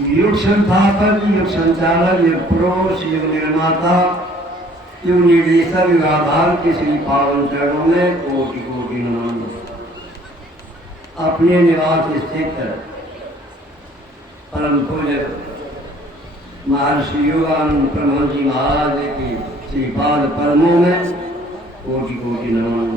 युग संस्थापक, युग संचालक, युग पुरुष, युग निर्माता, युग निर्देशक, युग आधार के श्री पावन चरणों में कोटि कोटि नमन। अपने निवास स्थित परम पूज्य महर्षि योगानंद ब्रह्म जी महाराज के श्रीपाद पद्मों में कोटि कोटि नमन।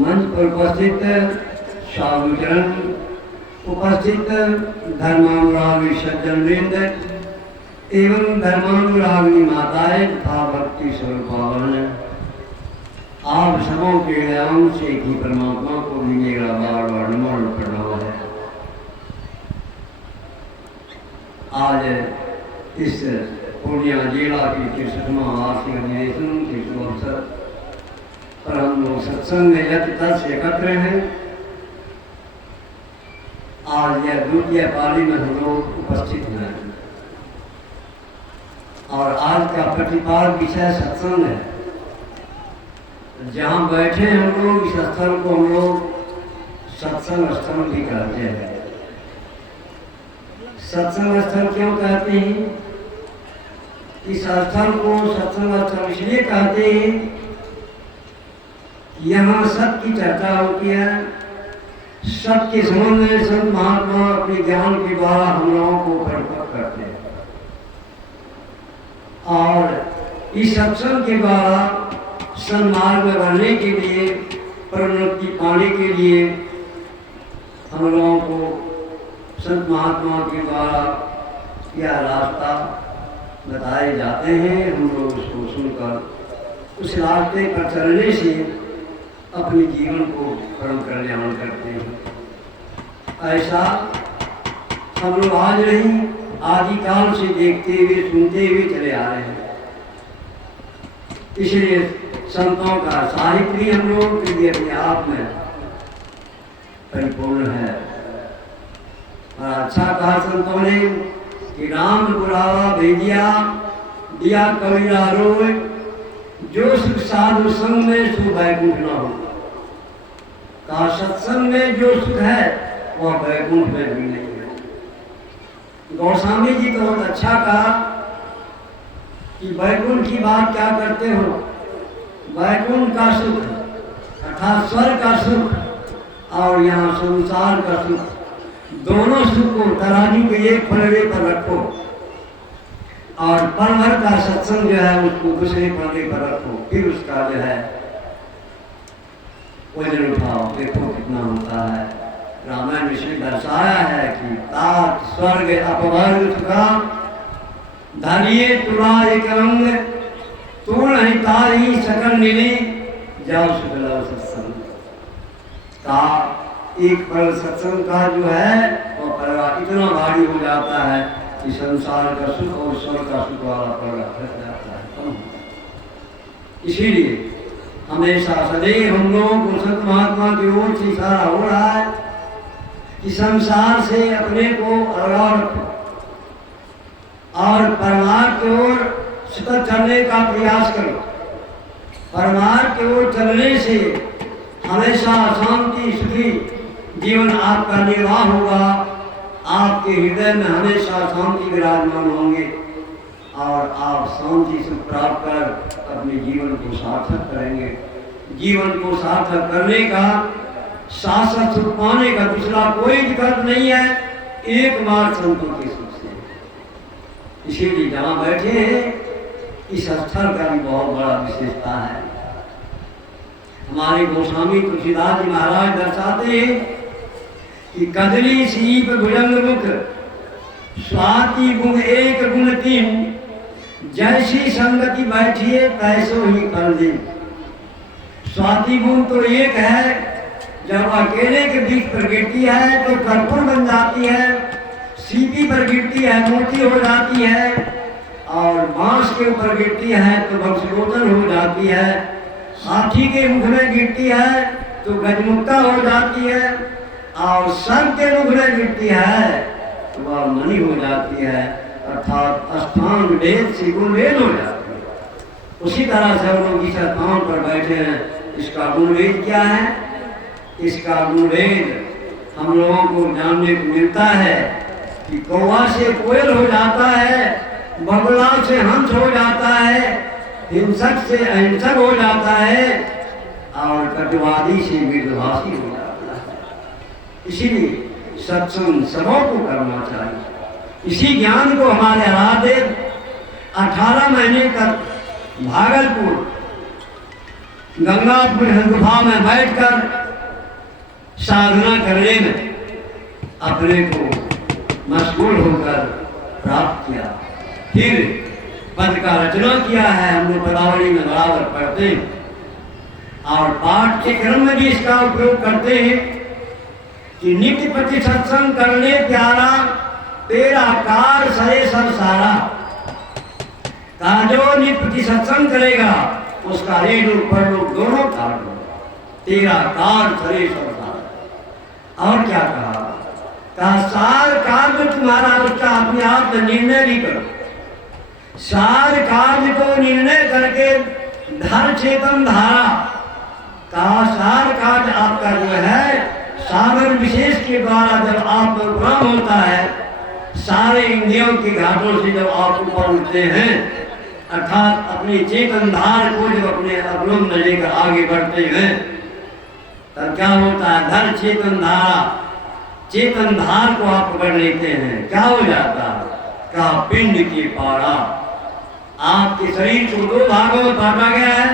मंच पर उपस्थित साधुचरण, उपस्थित धर्मानुरागी सज्जन वृंद एवं धर्मानुरागी माताएं तथा भक्ति स्वरूपावन, आप सबों के नाम से ही परमात्मा को भी मेरा बार बार नमन प्रणाम है। आज इस पूर्णिया जिला की 63वां वार्षिक अधिवेशन के शुभ अवसर पर हम लोग सत्संग में यथ एकत्र हैं। आज यह द्वितीय पाली में हम लोग उपस्थित हैं और आज का प्रतिपाद विषय सत्संग है। जहाँ बैठे हम लोग इस स्थल को हम लोग सत्संग स्थल भी कहते हैं। सत्संग स्थल क्यों कहते हैं? इस स्थल को सत्संग स्थल इसलिए कहते हैं कि यहाँ सत्य की चर्चा होती है। सत्य के संबंध में संत महात्मा अपने ज्ञान के द्वारा हम लोगों को परिपक्व करते हैं और इस सत्संग के द्वारा सन्मार्ग में बढ़ने के लिए, प्रोन्नति पाने के लिए हम लोगों को संत महात्मा के द्वारा यह रास्ता बताए जाते हैं। हम लोग उसको सुनकर उस रास्ते पर चलने से अपने जीवन को परम कल्याण करते हैं। ऐसा हम लोग आज नहीं, आदिकाल से देखते हुए सुनते हुए चले आ रहे हैं। इसलिए संतों का साहित्य भी हम लोग के लिए अपने आप में परिपूर्ण है। और अच्छा कहा संतों ने कि राम बुलावा भेजिया दिया कबीरा रोए, जो सुख साधु संग में सो बैकुंठ न हो। कहा सत्संग में जो सुख है वह बैकुंठ में भी नहीं है। गोस्वामी जी तो बहुत अच्छा कहा कि बैकुंठ की बात क्या करते हो। बैकुंठ का सुख अर्थात स्वर्ग का सुख और यहाँ संसार का सुख, दोनों सुख को तराजू के एक पलड़े पर रखो और पल भर का सत्संग जो है उसको दूसरे पलड़े पर रखो, फिर उसका जो है वजन उठाओ, देखो कितना होता है। रामायण में दर्शाया है कि तात स्वर्ग अपवर्ग सुखा धरिए तुला एक अंग तूण ही सकल मिली जाओ सुखला सत्संग का। एक पल सत्संग का जो है वह परिवार इतना भारी हो जाता है कि संसार का सुख और स्वर्ग का सुख वाला परिवार फंस जाता है। इसीलिए हमेशा सदैव हम लोगों को संत महात्मा की ओर से इशारा हो रहा है कि संसार से अपने को अलगाव रखो और परमार्थ की ओर सतत चलने का प्रयास करो। परमार्थ की ओर चलने से हमेशा शांति सुखी जीवन आपका निर्वाह होगा। आपके हृदय में हमेशा शांति विराजमान होंगे और आप शांति सुख प्राप्त कर अपने जीवन को सार्थक करेंगे। जीवन को सार्थक करने का, शाश्वत सुख पाने का दूसरा कोई विकल्प नहीं है, एक मार्ग संतों के सुख से। इसीलिए जहाँ बैठे हैं इस स्थल का भी बहुत बड़ा विशेषता है। हमारे गोस्वामी तुलसीदास जी महाराज दर्शाते हैं कि कदली सीप भुजंग मुख स्वाति गुण एक गुण तीन, जैसी संगति बैठिए तैसो ही कर दे। स्वाति गुण तो एक है, जब अकेले के बीच पर गिरती है तो कर्पूर बन जाती है, सीपी पर गिरती है मोती हो जाती है और बांस के ऊपर गिरती है तो बक्सरोतन हो जाती है, हाथी के मुख में गिरती है तो गजमुक्ता हो जाती है और सर्प के मुख में गिरती है तो वह मणि हो जाती है, अर्थात स्थान भेद से गुण भेद हो जाती है। उसी तरह से हम लोग जिस स्थान पर बैठे हैं इसका गुण भेद क्या है? इसका गुण भेद हम लोगों को जानने को मिलता है कि कौवा से कोयल हो जाता है, बगुला से हंस हो जाता है, हिंसक से अहिंसक हो जाता है और कटुवादी से मृदुभाषी हो जाता है। इसीलिए सत्संग सबों को करना चाहिए। इसी ज्ञान को हमारे आराध्य 18 महीने तक भागलपुर गंगापुर गुफा में बैठकर साधना करने में अपने को मशगूल होकर प्राप्त किया। फिर पद का रचना किया है, हम लोग पदावली में बराबर पढ़ते हैं और पाठ के क्रम में भी इसका उपयोग करते हैं कि नित्य प्रति सत्संग करने प्यारा, तेरा कार सरे सब सारा। कहा जो नित्य प्रति सत्संग करेगा उसका रेणु परलोक दोनों कार होगा, तेरा कार सरे सब सारा। और क्या कहा? सार कार्य तुम्हारा उसका अपने आप में निर्णय भी करो। सार कार्य को निर्णय करके धर चेतन धारा का सार कार्य आपका जो है साधन विशेष के द्वारा जब आप उपराम होता है, सारे इंद्रियों के घाटों से जब आप ऊपर उठते हैं, अर्थात अपनी चेतन धार को जब अपने अवलंब में लेकर आगे बढ़ते हैं, तब क्या होता है? धर चेतन धारा, चेतन धार को आप पकड़ लेते हैं, क्या हो जाता है? का पिंड की पारा। आपके शरीर को दो भागों में बांटा गया है।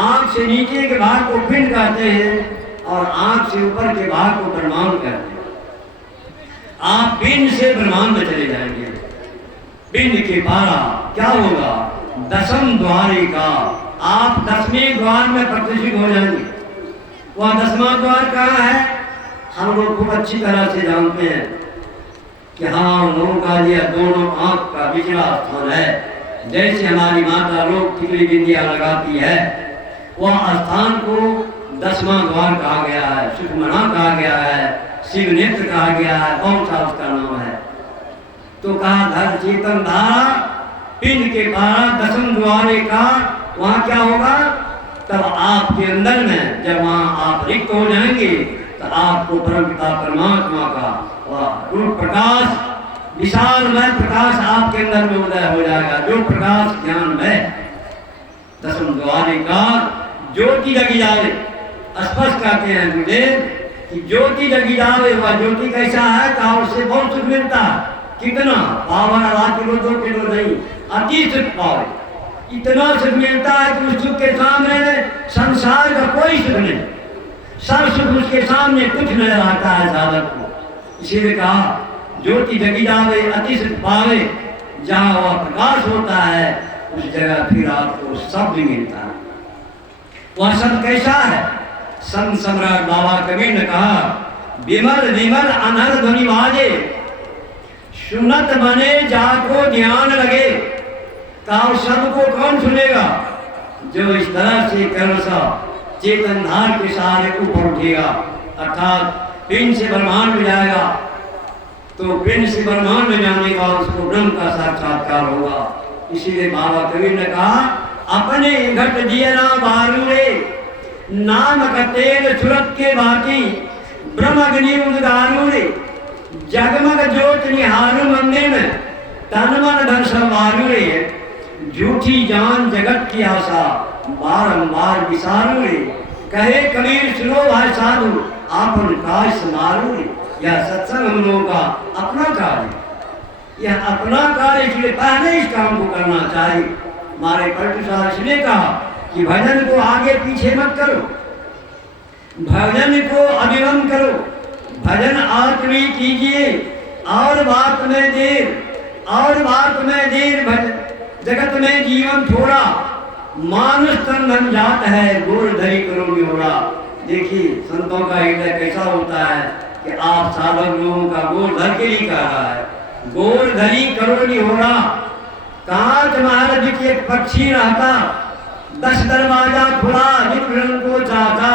आंख से नीचे के भाग को पिंड कहते हैं और आंख से ऊपर के भाग को ब्रह्मांड कहते हैं। आप पिंड से ब्रह्मांड में चले जाएंगे। पिंड के पारा क्या होगा? दसम द्वारिका। आप 10वें द्वार में प्रतिष्ठित हो जाएंगे। वह 10वां द्वार कहाँ है? हम लोग खूब अच्छी तरह से जानते हैं कि हाँ, लोगों का यह दोनों आंख का बिचड़ा स्थान है। जैसे हमारी माता लोग टिकली बिंदिया लगाती है, वह स्थान को 10वां द्वार कहा गया है, सुखमना कहा गया है, शिव नेत्र कहा गया है, बहुत सा उसका नाम है। तो कहा धर चेतन धारा, पिंड के पारा, 10वें द्वारे का। वहाँ क्या होगा? तब आपके अंदर में जब वहाँ आप रिक्त हो जाएंगे तो आपको परम पिता परमात्मा का वह रूप प्रकाश, विशालमय प्रकाश आपके अंदर में उदय हो जाएगा। जो प्रकाश ज्ञान में 10वें द्वारे का ज्योति जगी जावे। स्पष्ट कहते हैं गुरुदेव कि ज्योति जगी जावे। वह ज्योति कैसा है? कहा उससे बहुत सुख मिलता है। कितना? पावर आधा किलो 2 किलो नहीं, अति सुख पावे। इतना सुख मिलता है कि उस सुख के सामने संसार का कोई सुख नहीं, सब सुख उसके सामने कुछ नजर आता है साधक को। इसीलिए कहा ज्योति जगी जावे, अति सुख पावे। जहाँ वह प्रकाश होता है उस जगह फिर आपको सब भी मिलता है। वह सब कैसा है? संत सम्राट बाबा कबीर ने कहा, विमल विमल अनहद ध्वनि बाजे, सुनत बने जाको ध्यान लगे। कहा सबको कौन सुनेगा? जो इस तरह से कर्मसा चेतन धार के सहारे ऊपर उठेगा, अर्थात पिंड से ब्रह्मांड में जाएगा। तो पिंड से ब्रह्मांड में जाने के बाद उसको ब्रह्म का साक्षात्कार होगा। इसीलिए बाबा कबीर ने कहा, अपने घट दिए ना बारूरे, नाम का तेल सुरत के बाती, ब्रह्म अग्नि उदारूरे, जगमग ज्योत निहारू मंदिर में, तन मन धन संवारूरे, झूठी जान जगत की आशा, बारंबार विसारू रे। कहे कबीर सुनो भाई साधु, आपन काज समारू रे। यह सत्संग हम लोगों का अपना कार्य, यह अपना कार्य, इसलिए पहले इस काम को करना चाहिए। हमारे पलटू साहब इसलिए कहा कि भजन को आगे पीछे मत करो, भजन को अभिगम करो, भजन आत्मी कीजिए। और बात में देर, और बात में देर, जगत में जीवन थोड़ा, मानुष तन धन जात है, गोर धरी करो निहोरा। देखिए संतों का हृदय कैसा होता है कि आप साधक लोगों का गोर धर के ही कह रहा है, गोर धरी करो निहोरा। कांच महाराज के एक पक्षी रहता, 10 दरवाजा खुला जिन को चाहता।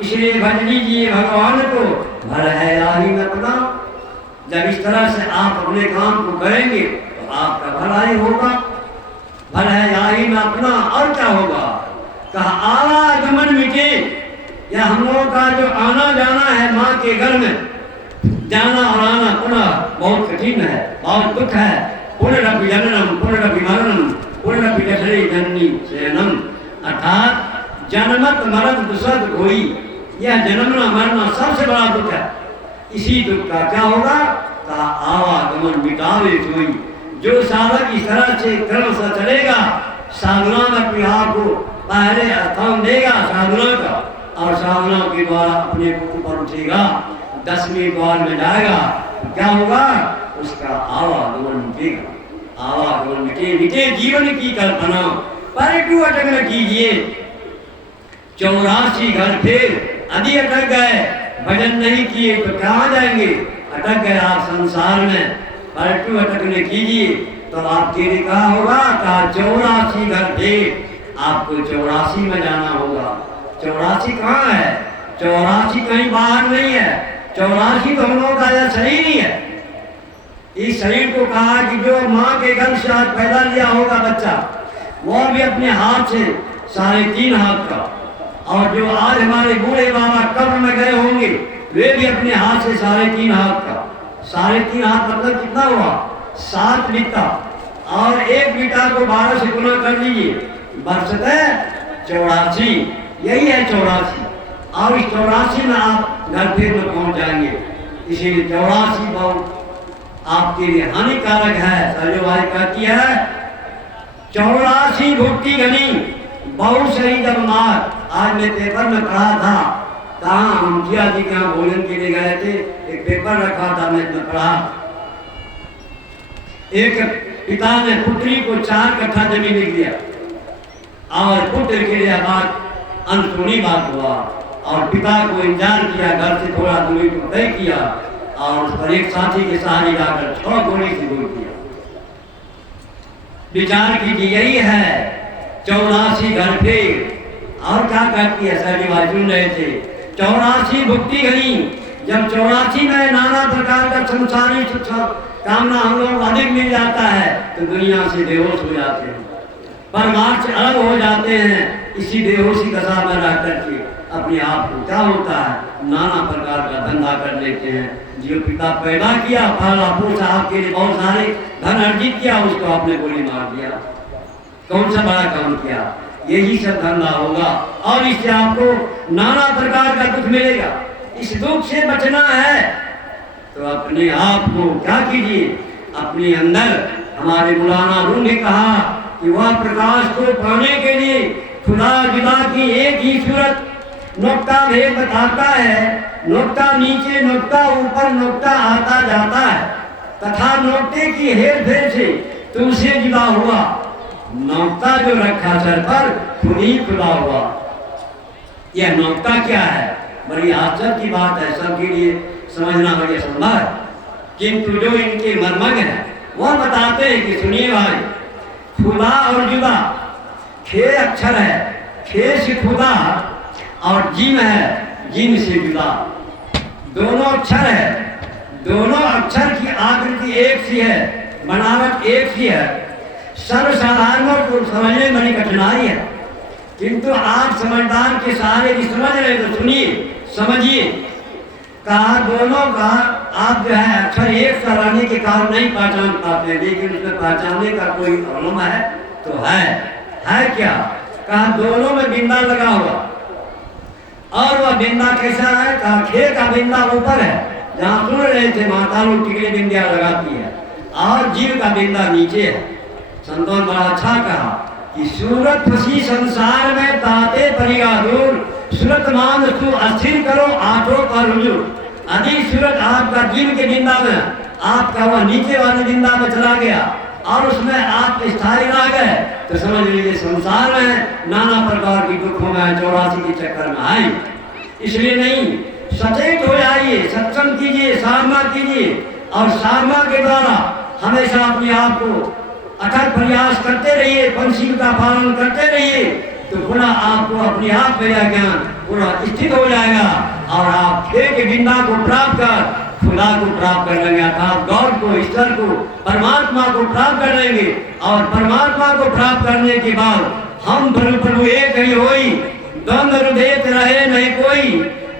इसलिए भज लीजिए भगवान को, भर है राही में अपना। जब इस तरह से आप अपने काम को करेंगे तो आपका भलाई होगा। भर है राही में अपना, और क्या होगा? कहा आवागमन मिटे। या हम लोगों का जो आना जाना है माँ के घर में, जाना और आना पुनः बहुत कठिन है, बहुत दुख है। पुनरपि जननम पुनरपि मरणम पुनरपि जठरे जननी शयनम, अर्थात जन्मत मरण दुसद कोई, यह जन्मना मरना सबसे बड़ा दुख है। इसी दुख का क्या होगा? का आवागमन मिटावे कोई। जो साधक इस तरह से क्रम से चलेगा, साधना में अपने आप को पहले स्थान देगा साधना का, और साधना के द्वारा अपने को ऊपर उठेगा, 10वें द्वार में जाएगा, तो क्या होगा? उसका आवागमन मिटेगा। आवागमन मिटे मिटे जीवन की कल्पना, परंतु अटक न कीजिए। 84 घर थे, यदि अटक गए, भजन नहीं किए तो कहाँ जाएंगे? अटक गए आप संसार में, परंतु अटक न कीजिए। तो आपके लिए कहा होगा? कहा 84 घर थे, आपको 84 में जाना होगा। 84 कहाँ है? 84 कहीं बाहर नहीं है, 84 तो हम लोगों का यह शरीर ही है। इस शरीर को कहा कि जो माँ के गर्भ से आज पैदा लिया होगा बच्चा, वो भी अपने हाथ से 3.5 हाथ का, और जो आज हमारे बूढ़े बाबा कब्र में गए होंगे, वे भी अपने हाथ से 3.5 हाथ का। 3.5 हाथ मतलब कितना हुआ? 7 बीता, और एक बीता को 12 से गुना कर लीजिए, बरसते 84, यही है 84। और इस 84 में आप घर फिर में पहुंच जाएंगे। इसीलिए 84 बहुत आपके लिए हानिकारक है। सरजू भाई कहती है 84 भुट्टी घनी बहुत सही जब मार। आज मैं पेपर में पढ़ा था, कहाँ हम जिया जी के यहाँ भोजन के लिए गए थे, एक पेपर रखा था, मैं इसमें पढ़ा, एक पिता ने पुत्री को 4 कट्ठा जमीन लिख दिया, और पुत्र के लिए बात अनसुनी बात हुआ, और पिता को इंतजार किया, घर से थोड़ा दूरी को तय किया, और उस पर एक साथी के सहारे जाकर 6 गोली से गोल किया। विचार कीजिए, यही है 84 घर थे। और क्या कहती है सर बात सुन रहे थे? 84 भुक्ति घनी, जब 84 में नाना प्रकार का संसारी कामना हम लोग अधिक मिल जाता है, तो दुनिया से बेहोश हो जाते हैं, परमार्थ से अलग हो जाते हैं। इसी बेहोशी दशा में रह करके अपने आप को क्या होता है? नाना प्रकार का धंधा कर लेते हैं। जो पिता पैदा किया, पाला पोसा, आपके लिए बहुत सारे धन अर्जित किया, उसको आपने गोली मार दिया, कौन सा बड़ा काम किया? यही सब धंधा होगा, और इससे आपको नाना प्रकार का दुख मिलेगा। इस दुख से बचना है तो अपने आप को क्या कीजिए? अपने अंदर, हमारे मौलाना रूम ने कहा कि वह प्रकाश को पाने के लिए खुदा जुदा की एक ही सूरत नुक्ता भेद बताता है। नुक्ता नीचे, नुक्ता ऊपर, नुक्ता आता जाता है, तथा नुक्ते की हेर फेर से तुमसे जुदा हुआ। नुक्ता जो रखा सर पर, खुद ही खुदा हुआ। यह नुक्ता क्या है? बड़ी आश्चर्य की बात है, सबके लिए समझना बड़ी असंभव है, किंतु जो इनके मर्मज्ञ हैं वह बताते हैं कि सुनिए भाई, खुदा और जुदा, खे अक्षर है, खे से खुदा, और जिम है, जिम से जुदा। दोनों अक्षर है, दोनों अक्षर की आकृति एक सी है, बनावट एक सी है। सर्वसाधारणों को समझने में बड़ी कठिनाई है, किंतु आप समझदार के सहारे की समझ रहे तो सुनिए, समझिए। कहा दोनों का आप जो है अक्षर एक सा रहने के कारण नहीं पहचान पाते, लेकिन उसमें पहचानने का कोई प्रॉब्लम है तो है क्या? कहा दोनों में बिंदा लगा हुआ, और वह बिंदा कैसा है? कहा खे का बिंदा ऊपर है, जहाँ सुन रहे थे माता लोग टिकली बिंदिया लगाती है, और जीव का बिंदा नीचे है। संतों ने बड़ा अच्छा कहा कि सूरत फसी संसार में ताते परिगा दूर, सूरत मान तू अस्थिर करो आठों पर रुजू। यदि सूरत आपका जीव के बिंदा में, आपका वह नीचे वाले बिंदा में चला गया, और उसमें आप स्थायी रह गए, तो समझ लीजिए संसार में नाना प्रकार की दुखों में 84 के चक्कर में आए। इसलिए नहीं, सचेत हो जाइए, सत्संग कीजिए, साधना कीजिए, और साधना के द्वारा हमेशा अपने आप को अथक प्रयास करते रहिए, पंछी का पालन करते रहिए, तो पुनः आपको अपने आप में यह ज्ञान पुनः स्थित हो जाएगा, और आप खे के बिंदा को प्राप्त कर खुदा को प्राप्त कर लेंगे, अर्थात गौर को, ईश्वर को, परमात्मा को प्राप्त कर लेंगे। और परमात्मा को प्राप्त करने के बाद हम प्रभु एक ही होई, द्वंद्व भेद रहे नहीं कोई।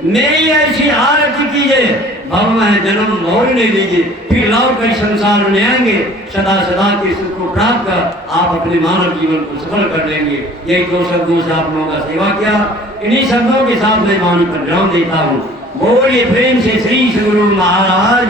मेरी ऐसी आरती कीजिए भव में जन्म मोल नहीं लीजिए, फिर लौट कर संसार में आएंगे, सदा सदा के सुख को प्राप्त कर आप अपने मानव जीवन को सफल कर लेंगे। यही दो शब्दों से आप लोगों का सेवा किया। इन्हीं शब्दों के साथ मैं वाणी पर विराम देता हूँ। बोलिए प्रेम से श्री सद्गुरु महाराज